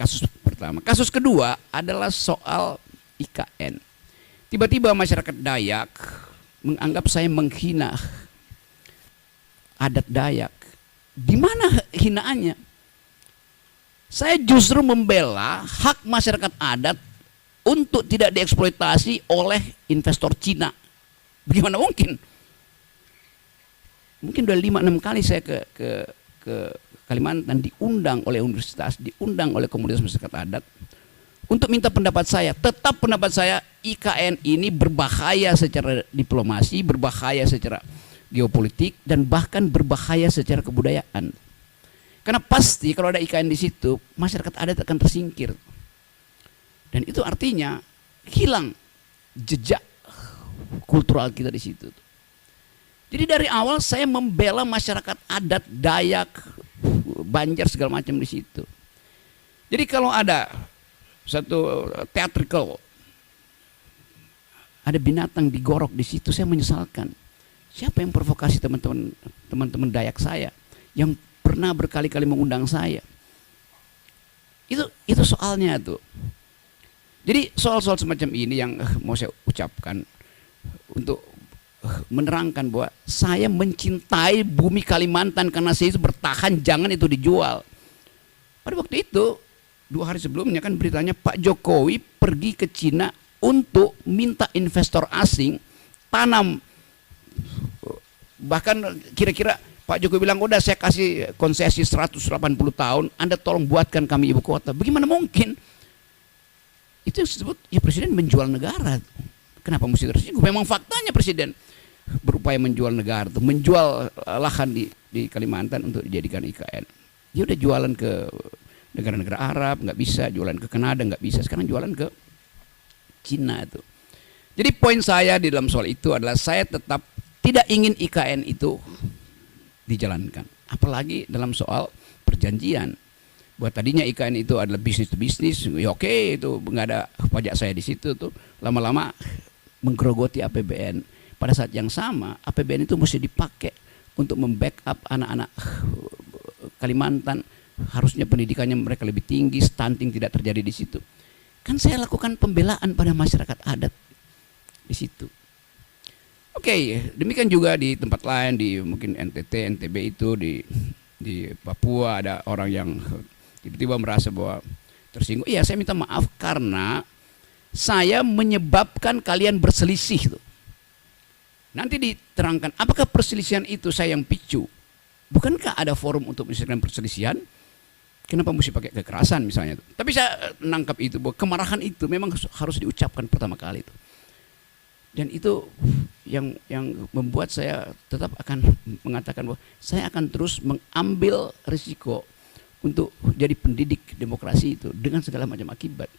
kasus pertama. Kasus kedua adalah soal IKN. Tiba-tiba masyarakat Dayak menganggap saya menghina adat Dayak. Di mana hinaannya? Saya justru membela hak masyarakat adat untuk tidak dieksploitasi oleh investor Cina. Bagaimana mungkin? Mungkin udah 5-6 kali saya ke Kalimantan, diundang oleh universitas, diundang oleh komunitas masyarakat adat untuk minta pendapat saya. Tetap pendapat saya, IKN ini berbahaya secara diplomasi, berbahaya secara geopolitik, dan bahkan berbahaya secara kebudayaan. Karena pasti kalau ada IKN di situ, masyarakat adat akan tersingkir. Dan itu artinya hilang jejak kultural kita di situ. Jadi dari awal saya membela masyarakat adat Dayak, Banjar, segala macam di situ. Jadi kalau ada satu theatrical, ada binatang digorok di situ, saya menyesalkan. Siapa yang provokasi teman-teman Dayak saya yang pernah berkali-kali mengundang saya? Itu soalnya tuh. Jadi soal-soal semacam ini yang mau saya ucapkan untuk menerangkan bahwa saya mencintai bumi Kalimantan karena saya itu bertahan jangan itu dijual. Pada waktu itu 2 hari sebelumnya kan beritanya Pak Jokowi pergi ke Cina untuk minta investor asing tanam, bahkan kira-kira Pak Jokowi bilang udah saya kasih konsesi 180 tahun, Anda tolong buatkan kami ibu kota. Bagaimana mungkin? Itu disebut ya presiden menjual negara. Kenapa mesti tersinggung? Memang faktanya presiden berupaya menjual negara, menjual lahan di Kalimantan untuk dijadikan IKN. Dia udah jualan ke negara-negara Arab, nggak bisa, jualan ke Kanada nggak bisa, sekarang jualan ke Cina itu. Jadi poin saya di dalam soal itu adalah saya tetap tidak ingin IKN itu dijalankan, apalagi dalam soal perjanjian. Buat tadinya IKN itu adalah bisnis to bisnis, ya oke, itu nggak ada pajak saya di situ tuh, lama-lama menggerogoti APBN. Pada saat yang sama APBN itu mesti dipakai untuk membackup anak-anak Kalimantan, harusnya pendidikannya mereka lebih tinggi, stunting tidak terjadi di situ. Kan saya lakukan pembelaan pada masyarakat adat di situ. Oke, demikian juga di tempat lain, di mungkin NTT, NTB itu, di Papua ada orang yang tiba-tiba merasa bahwa tersinggung. Iya, saya minta maaf karena saya menyebabkan kalian berselisih tuh. Nanti diterangkan apakah perselisihan itu saya yang picu. Bukankah ada forum untuk menyelesaikan perselisihan? Kenapa mesti pakai kekerasan misalnya itu? Tapi saya nangkap itu bahwa kemarahan itu memang harus diucapkan pertama kali itu. Dan itu yang membuat saya tetap akan mengatakan bahwa saya akan terus mengambil risiko untuk jadi pendidik demokrasi itu dengan segala macam akibat.